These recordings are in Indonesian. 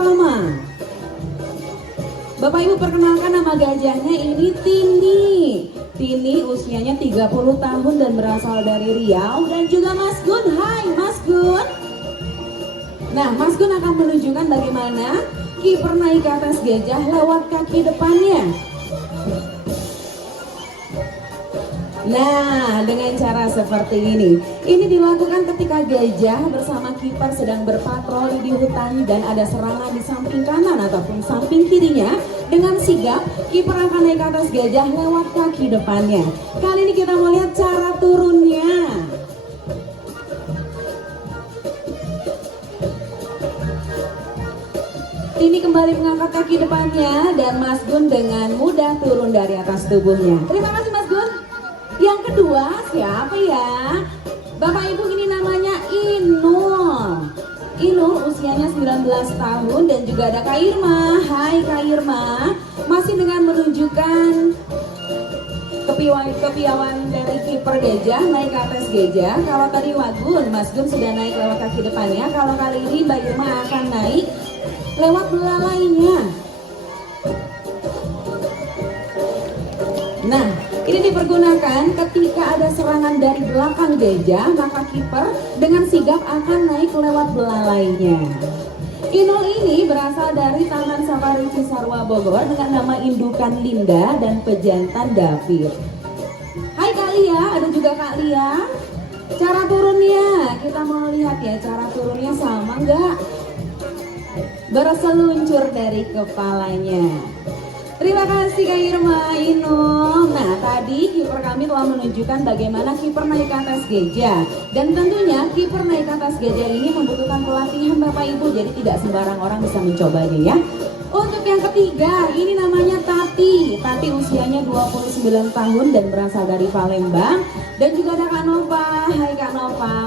pertama. Bapak Ibu perkenalkan nama gajahnya, ini Tini. Tini usianya 30 tahun dan berasal dari Riau. Dan juga Mas Gun. Hai Mas Gun. Nah, Mas Gun akan menunjukkan bagaimana kiper naik ke atas gajah lewat kaki depannya. Nah, dengan cara seperti ini. Ini dilakukan ketika gajah bersama kiper sedang berpatroli di hutan dan ada serangan di samping kanan ataupun samping kirinya. Dengan sigap, kiper akan naik ke atas gajah lewat kaki depannya. Kali ini kita mau lihat cara turunnya. Ini kembali mengangkat kaki depannya dan Mas Gun dengan mudah turun dari atas tubuhnya. Terima kasih Mas Gun. Yang kedua siapa ya? Bapak Ibu, ini namanya Inul. Inul usianya 19 tahun dan juga ada Kak Irma. Hai Kak Irma. Masih dengan menunjukkan kepiawaian dari kiper gajah naik ke atas gajah. Kalau tadi Mas Gun sudah naik lewat kaki depannya. Kalau kali ini Mbak Irma akan naik lewat belalainya. Nah, ini dipergunakan ketika ada serangan dari belakang gajah, maka kiper dengan sigap akan naik lewat belalainya. Inul ini berasal dari Taman Safari Cisarua Bogor dengan nama indukan Linda dan pejantan David. Hai Kak Lia, ada juga Kak Lia. Cara turunnya, kita mau lihat ya, cara turunnya sama nggak? Berseluncur dari kepalanya. Terima kasih Kak Irma, Inul. Nah, tadi kiper kami telah menunjukkan bagaimana kiper naik ke atas gajah. Dan tentunya kiper naik ke atas gajah ini membutuhkan pelatihan Bapak Ibu, jadi tidak sembarang orang bisa mencobanya ya. Untuk yang ketiga, ini namanya Tati. Tati usianya 29 tahun dan berasal dari Palembang. Dan juga ada Kak Nova. Hai Kak Nova.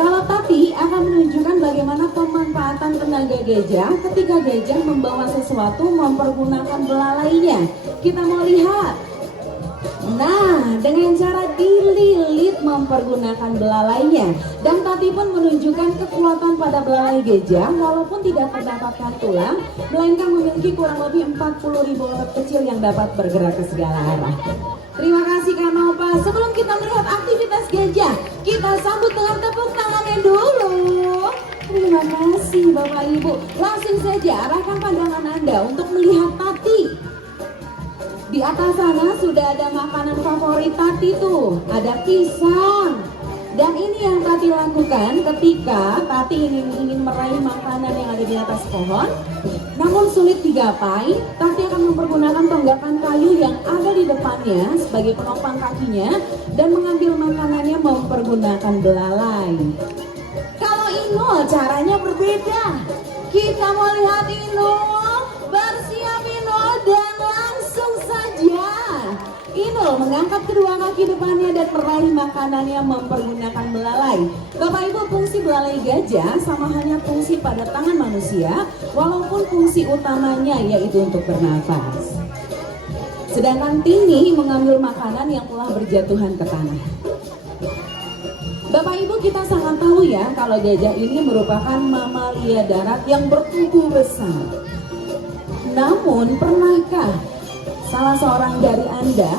Kalau Tati akan menunjukkan bagaimana pemanfaatan tenaga gajah ketika gajah membawa sesuatu mempergunakan belalainya. Kita mau lihat. Nah, dengan cara dililit mempergunakan belalainya. Dan Tati pun menunjukkan kekuatan pada belalai gajah walaupun tidak terdapatkan tulang, melainkan memiliki kurang lebih 40.000 otot kecil yang dapat bergerak ke segala arah. Terima kasih Kak Nova. Sebelum kita melihat aktivitas gajah, kita sambut dengan tepuk tangannya dulu. Terima kasih Bapak Ibu. Langsung saja arahkan pandangan Anda untuk melihat Tati. Di atas sana sudah ada makanan favorit Tati tuh, ada pisang. Dan ini yang Tati lakukan ketika Tati ingin meraih makanan yang ada di atas pohon. Namun sulit digapai, Tati akan mempergunakan tonggakan kayu yang ada di depannya sebagai penopang kakinya dan mengambil makanannya mempergunakan belalai. Kalau Inul caranya berbeda. Kita mau lihat Inul, bersiap Inul dan langsung saja. Inul mengangkat kedua kaki depannya dan meraih makanannya mempergunakan belalai. Bapak Ibu, fungsi belalai gajah sama hanya fungsi pada tangan manusia, walaupun fungsi utamanya yaitu untuk bernafas. Sedangkan Tini mengambil makanan yang telah berjatuhan ke tanah. Bapak Ibu, kita sangat tahu ya kalau gajah ini merupakan mamalia darat yang bertubuh besar. Namun pernahkah salah seorang dari Anda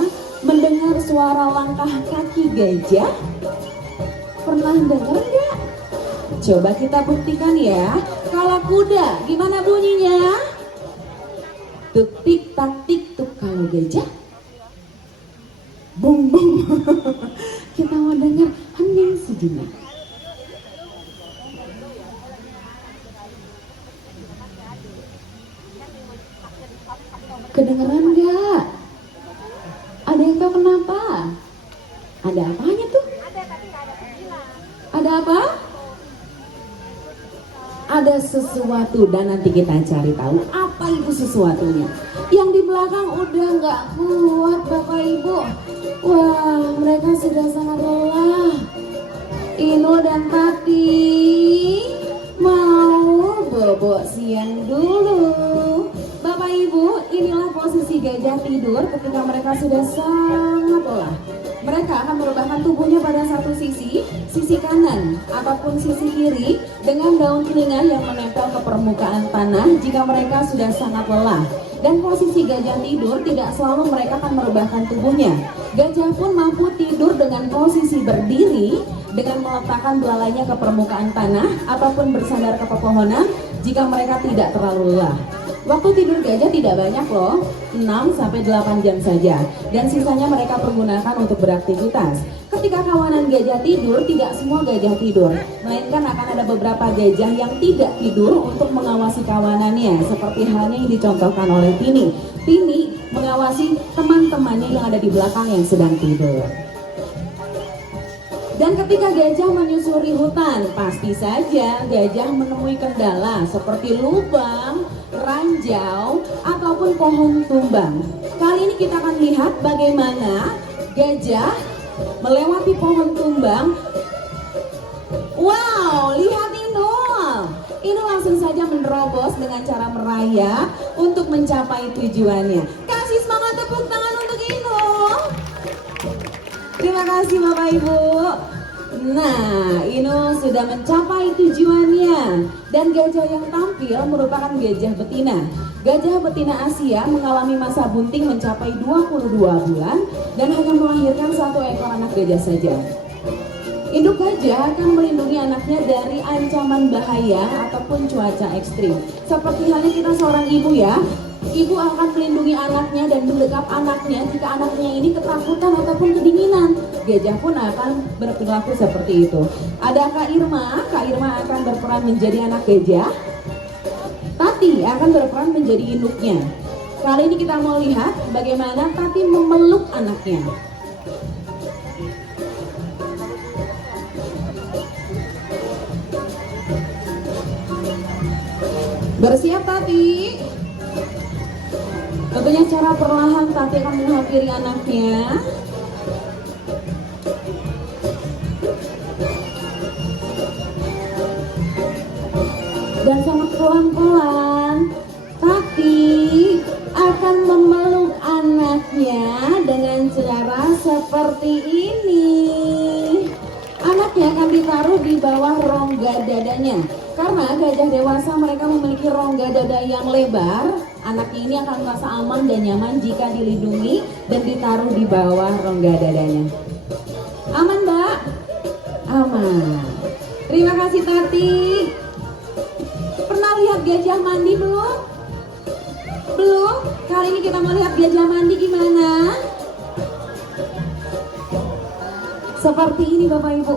mendengar suara langkah kaki gajah? Pernah dengar nggak? Coba kita buktikan ya. Kalau kuda, gimana bunyinya? Tuk tik tak tik tuk. Kalau gajah? Bung bung. Kita mau dengar, hening sejenak. Kedengeran nggak? Ada yang tahu kenapa? Ada apanya tuh? Ada apa? Ada sesuatu dan nanti kita cari tahu apa itu sesuatunya. Yang di belakang udah nggak kuat Bapak Ibu. Wah, mereka sudah sangat lelah. Inul dan Tati mau bobok siang dulu. Bapak Ibu, inilah posisi gajah tidur ketika mereka sudah sangat lelah. Mereka akan merubahkan tubuhnya pada satu sisi kanan ataupun sisi kiri dengan daun telinga yang menempel ke permukaan tanah jika mereka sudah sangat lelah. Dan posisi gajah tidur tidak selalu mereka akan merubahkan tubuhnya. Gajah pun mampu tidur dengan posisi berdiri dengan meletakkan belalainya ke permukaan tanah ataupun bersandar ke pepohonan jika mereka tidak terlalu lelah. Waktu tidur gajah tidak banyak loh, 6-8 jam saja, dan sisanya mereka pergunakan untuk beraktivitas. Ketika kawanan gajah tidur, tidak semua gajah tidur, melainkan akan ada beberapa gajah yang tidak tidur untuk mengawasi kawanannya, seperti halnya yang dicontohkan oleh Tini. Tini mengawasi teman-temannya yang ada di belakang yang sedang tidur. Dan ketika gajah menyusuri hutan, pasti saja gajah menemui kendala seperti lubang, ranjau, ataupun pohon tumbang. Kali ini kita akan lihat bagaimana gajah melewati pohon tumbang. Wow, lihat Inul. Inul langsung saja menerobos dengan cara merayap untuk mencapai tujuannya. Kasih semangat tepuk tangan untuk Inul. Terima kasih Bapak Ibu. Nah, Inul sudah mencapai tujuannya. Dan gajah yang tampil merupakan gajah betina. Gajah betina Asia mengalami masa bunting mencapai 22 bulan dan hanya melahirkan 1 ekor anak gajah saja. Induk gajah akan melindungi anaknya dari ancaman bahaya ataupun cuaca ekstrim. Seperti halnya kita seorang ibu ya, ibu akan melindungi anaknya dan mendekap anaknya jika anaknya ini ketakutan ataupun kedinginan. Gajah pun akan berperilaku seperti itu. Ada Kak Irma akan berperan menjadi anak gajah. Tati akan berperan menjadi induknya. Kali ini kita mau lihat bagaimana Tati memeluk anaknya. Bersiap Tati. Tentunya secara perlahan Tati akan menghampiri anaknya. Dan sangat pelan-pelan Tati akan memeluk anaknya dengan cara seperti ini. Anaknya akan ditaruh di bawah rongga dadanya. Karena gajah dewasa mereka memiliki rongga dada yang lebar, anaknya ini akan merasa aman dan nyaman jika dilindungi dan ditaruh di bawah rongga dadanya. Aman Mbak? Aman. Terima kasih Tati. Pernah lihat gajah mandi belum? Belum? Kali ini kita mau lihat gajah mandi gimana? Seperti ini Bapak Ibu.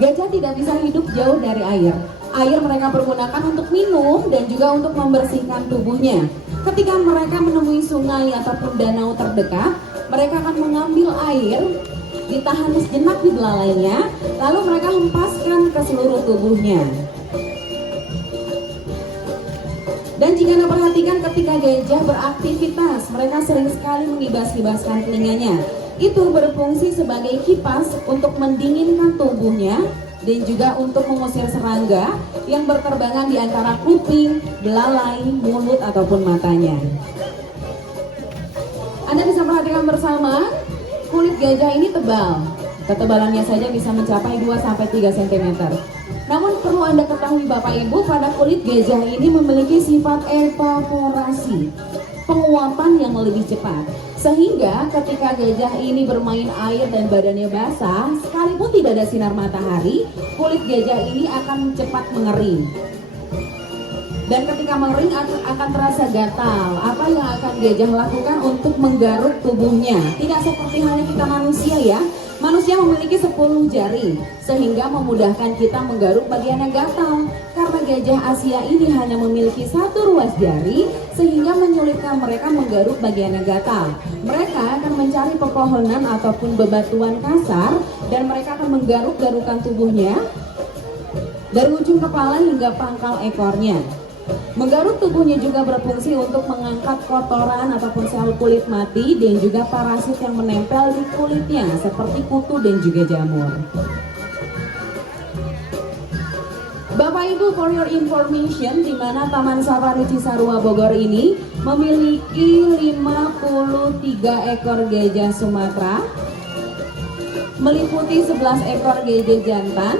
Gajah tidak bisa hidup jauh dari air. Air mereka pergunakan untuk minum dan juga untuk membersihkan tubuhnya. Ketika mereka menemui sungai ataupun danau terdekat, mereka akan mengambil air, ditahan sejenak di belalainya, lalu mereka hempaskan ke seluruh tubuhnya. Dan jika Anda perhatikan ketika gajah beraktivitas, mereka sering sekali mengibas-ibaskan telinganya. Itu berfungsi sebagai kipas untuk mendinginkan tubuhnya dan juga untuk mengusir serangga yang berterbangan di antara kuping, belalai, mulut ataupun matanya. Anda bisa perhatikan bersama, kulit gajah ini tebal. Ketebalannya saja bisa mencapai 2-3 cm. Namun perlu Anda ketahui Bapak Ibu, pada kulit gajah ini memiliki sifat evaporasi, penguapan yang lebih cepat. Sehingga ketika gajah ini bermain air dan badannya basah, sekalipun tidak ada sinar matahari, kulit gajah ini akan cepat mengering. Dan ketika mengering akan terasa gatal. Apa yang akan gajah lakukan untuk menggaruk tubuhnya? Tidak seperti halnya kita manusia ya. Manusia memiliki 10 jari sehingga memudahkan kita menggaruk bagian yang gatal. Karena gajah Asia ini hanya memiliki 1 ruas jari sehingga menyulitkan mereka menggaruk bagian yang gatal. Mereka akan mencari pepohonan ataupun bebatuan kasar dan mereka akan menggaruk-garukan tubuhnya dari ujung kepala hingga pangkal ekornya. Menggaruk tubuhnya juga berfungsi untuk mengangkat kotoran ataupun sel kulit mati dan juga parasit yang menempel di kulitnya seperti kutu dan juga jamur. Bapak Ibu, for your information, di mana Taman Safari Cisarua Bogor ini memiliki 53 ekor gajah Sumatera meliputi 11 ekor gajah jantan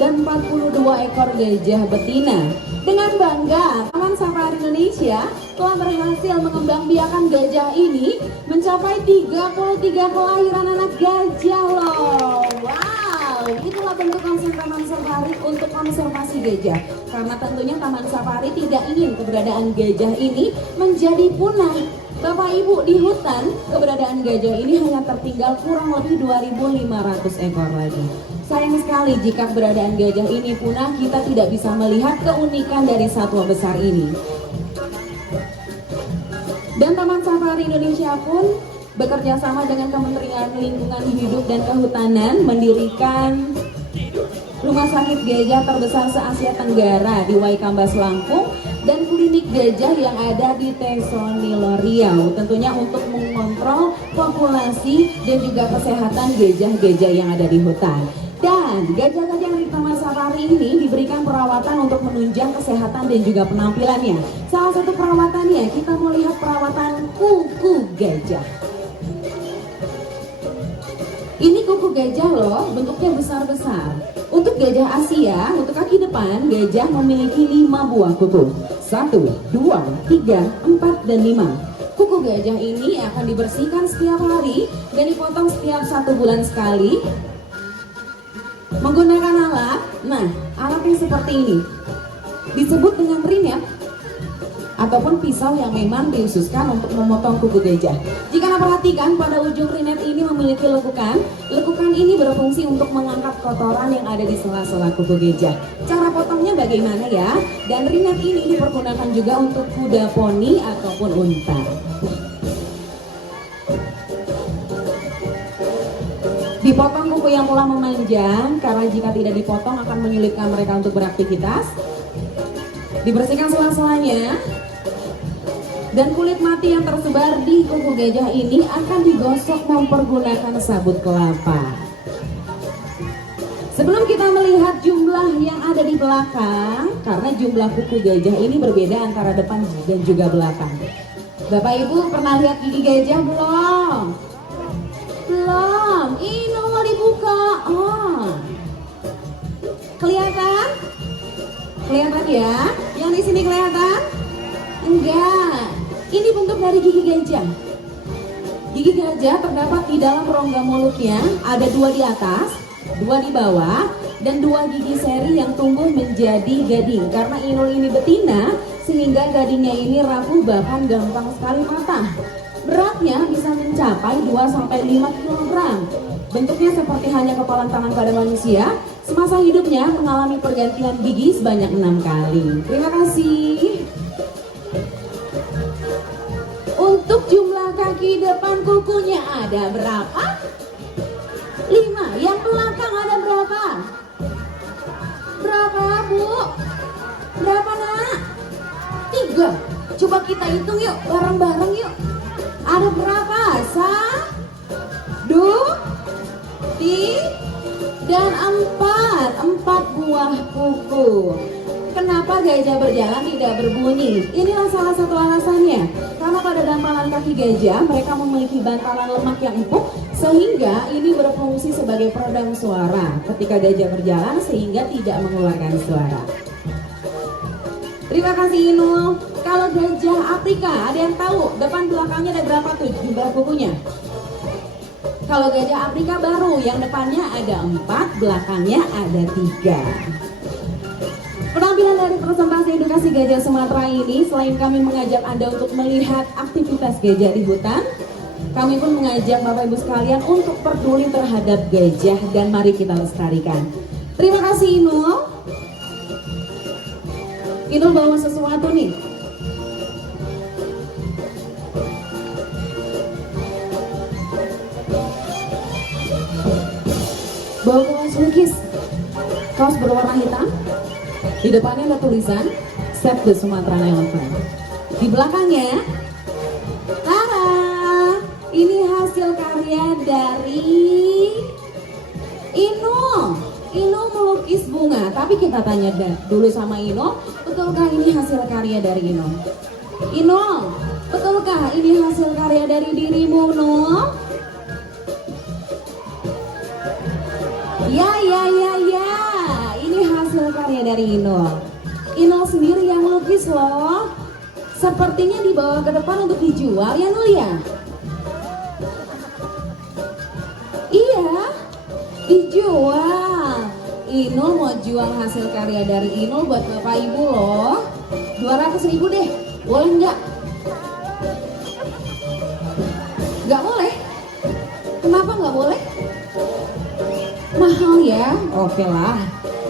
dan 42 ekor gajah betina. Dengan bangga, Taman Safari Indonesia telah berhasil mengembangbiakan gajah ini mencapai 33 kelahiran anak gajah loh. Wow, itulah bentuk konsep Taman Safari untuk konservasi gajah. Karena tentunya Taman Safari tidak ingin keberadaan gajah ini menjadi punah. Bapak Ibu, di hutan keberadaan gajah ini hanya tertinggal kurang lebih 2.500 ekor lagi. Sayang sekali jika keberadaan gajah ini punah, kita tidak bisa melihat keunikan dari satwa besar ini. Dan Taman Safari Indonesia pun bekerja sama dengan Kementerian Lingkungan Hidup dan Kehutanan mendirikan rumah sakit gajah terbesar se-Asia Tenggara di Waikambas, Lampung, dan klinik gajah yang ada di Tesonilo, Riau, tentunya untuk mengontrol populasi dan juga kesehatan gajah-gajah yang ada di hutan. Dan gajah-gajah yang di Taman Safari ini diberikan perawatan untuk menunjang kesehatan dan juga penampilannya. Salah satu perawatannya, kita mau lihat perawatan kuku gajah. Ini kuku gajah loh, bentuknya besar-besar. Untuk gajah Asia, untuk kaki depan, gajah memiliki 5 buah kuku. 1, 2, 3, 4, dan 5. Kuku gajah ini akan dibersihkan setiap hari dan dipotong setiap 1 bulan sekali. Menggunakan alat, nah alatnya seperti ini. Disebut dengan rinet ataupun pisau yang memang dikhususkan untuk memotong kuku gajah. Jika Anda perhatikan, pada ujung rinet ini memiliki lekukan. Lekukan ini berfungsi untuk mengangkat kotoran yang ada di sela-sela kuku gajah. Cara potongnya bagaimana ya? Dan rinet ini dipergunakan juga untuk kuda poni ataupun unta. Dipotong kuku yang telah memanjang, karena jika tidak dipotong akan menyulitkan mereka untuk beraktivitas. Dibersihkan sela-selanya. Dan kulit mati yang tersebar di kuku gajah ini akan digosok mempergunakan sabut kelapa. Sebelum kita melihat jumlah yang ada di belakang, karena jumlah kuku gajah ini berbeda antara depan dan juga belakang. Bapak Ibu pernah lihat gigi gajah belum? Belum. Ini mau dibuka. Oh. Kelihatan? Kelihatan ya? Yang di sini kelihatan? Enggak. Ini bentuk dari gigi gajah. Gigi gajah terdapat di dalam rongga mulutnya, ada 2 di atas, 2 di bawah, dan 2 gigi seri yang tumbuh menjadi gading. Karena inul ini betina, sehingga gadingnya ini rapuh bahkan gampang sekali patah. Beratnya bisa mencapai 2-5 kg. Bentuknya seperti hanya kepalan tangan pada manusia. Semasa hidupnya mengalami pergantian gigi sebanyak 6 kali. Terima kasih. Untuk jumlah kaki depan kukunya ada berapa? 5. Yang belakang ada berapa? Berapa, Bu? Berapa, Nak? 3. Coba kita hitung yuk, bareng-bareng yuk. Ada berapa? 1, 3, dan 4 buah kuku. Kenapa gajah berjalan tidak berbunyi? Inilah salah satu alasannya. Karena pada dampalan kaki gajah, mereka memiliki bantalan lemak yang empuk, sehingga ini berfungsi sebagai peredam suara ketika gajah berjalan, sehingga tidak mengeluarkan suara. Terima kasih Inul. Kalau gajah Afrika, ada yang tahu depan belakangnya ada berapa tuh jumlah kukunya? Kalau gajah Afrika baru, yang depannya ada 4, belakangnya ada 3. Penampilan dari presentasi edukasi gajah Sumatera ini, selain kami mengajak Anda untuk melihat aktivitas gajah di hutan, kami pun mengajak Bapak Ibu sekalian untuk peduli terhadap gajah dan mari kita lestarikan. Terima kasih Inul. Inul bawa sesuatu nih. Bawa kaos lukis, kaos berwarna hitam. Di depannya ada tulisan Save the Sumatera Elephant. Di belakangnya, ini hasil karya dari Inul. Inul melukis bunga, tapi kita tanya dulu sama Inul, betulkah ini hasil karya dari Inul? Inul, betulkah ini hasil karya dari dirimu, Nul? dari Inul. Inul sendiri yang lukis loh. Sepertinya dibawa ke depan untuk dijual ya Nul ya? Iya, dijual. Inul mau jual hasil karya dari Inul buat Bapak Ibu loh. 200.000 deh, boleh nggak? Nggak boleh? Kenapa nggak boleh? Mahal ya? Oke lah,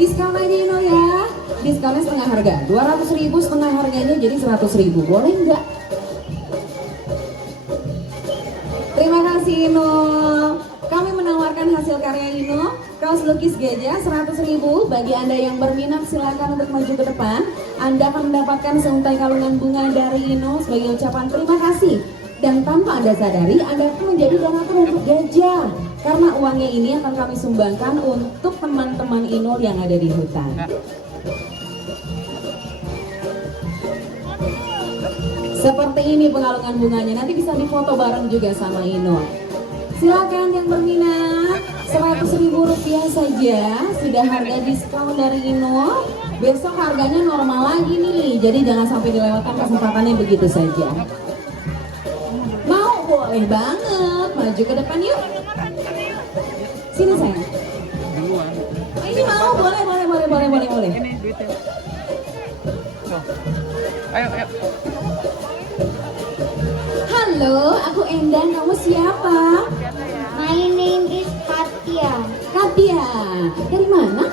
diskon aja Inul ya. Diskonnya setengah harga, 200.000 setengah harganya jadi 100.000, boleh nggak? Terima kasih Inul. Kami menawarkan hasil karya Inul, kaos lukis gajah 100.000. Bagi Anda yang berminat silakan untuk maju ke depan. Anda akan mendapatkan seuntai kalungan bunga dari Inul sebagai ucapan terima kasih. Dan tanpa Anda sadari, Anda akan menjadi donatur untuk gajah. Karena uangnya ini akan kami sumbangkan untuk teman-teman Inul yang ada di hutan. Seperti ini pengalungan bunganya, nanti bisa difoto bareng juga sama Inul. Silakan yang berminat, 100.000 rupiah saja, sudah harga diskon dari Inul. Besok harganya normal lagi nih, jadi jangan sampai dilewatkan kesempatannya begitu saja. Mau? Boleh banget, maju ke depan yuk. Sini sayang. Ini mau? Boleh. Ini duitnya. Tuh. Ayo. Halo, aku Endang, kamu siapa? My name is Katia. Katia, dari mana?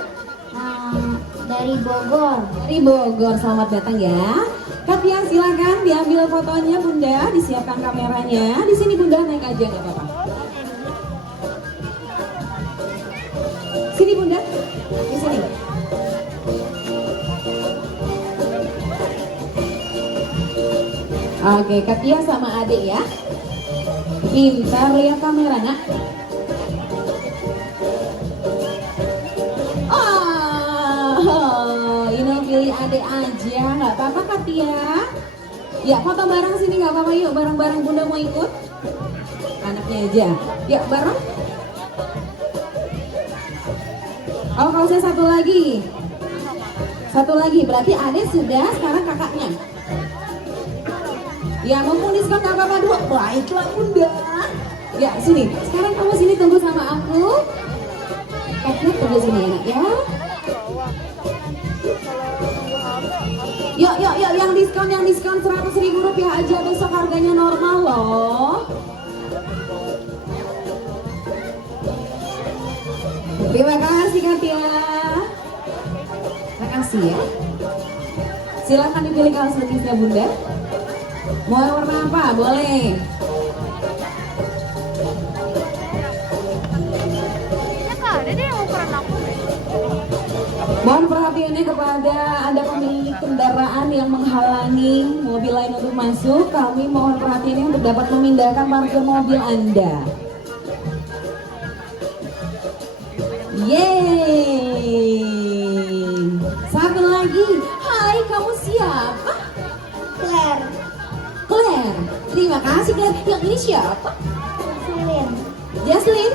Dari Bogor. Dari Bogor, selamat datang ya. Katia silakan diambil fotonya Bunda, disiapkan kameranya. Di sini Bunda naik aja nggak apa-apa. Sini Bunda, di sini. Oke, Katia sama adik ya. Pintar lihat kamera nak. Oh, ini pilih adik aja, nggak apa-apa Katia. Ya foto bareng sini nggak apa-apa, yuk bareng-bareng. Bunda mau ikut? Anaknya aja. Yuk bareng. Oh, kalau saya satu lagi. Satu lagi, berarti adik sudah, sekarang kakaknya. Ya mumpung diskon gak apa-apa dulu. Baiklah Bunda. Ya sini, sekarang kamu sini tunggu sama aku. Kakak tunggu sini enak ya. Yuk, yang diskon 100.000 rupiah aja, besok harganya normal loh. Terima kasih Katia. Terima kasih ya. Silakan dipilih kaos lukisnya Bunda. Mau warna apa? Boleh. Ada deh yang ukuran aku. Mohon perhatiannya kepada Anda pemilik kendaraan yang menghalangi mobil lain untuk masuk. Kami mohon perhatiannya untuk dapat memindahkan parkir mobil Anda. Yeay. Satu lagi. Hai, kamu siapa? Claire. Claire. Terima kasih Claire. Yang ini siapa? Sulin. Jaslyn.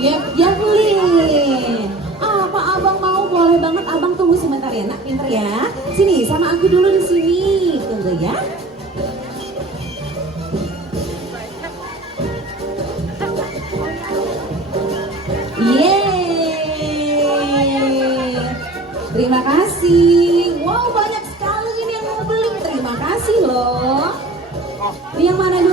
Ya, Jaslyn. Apa abang mau? Boleh banget, abang tunggu sebentar ya, nak. Pinter ya. Sini, sama aku dulu di sini. Tunggu ya. Yeay. Terima kasih. Wow, banyak sekali ini yang mau beli. Terima kasih loh. Yang mana dulu?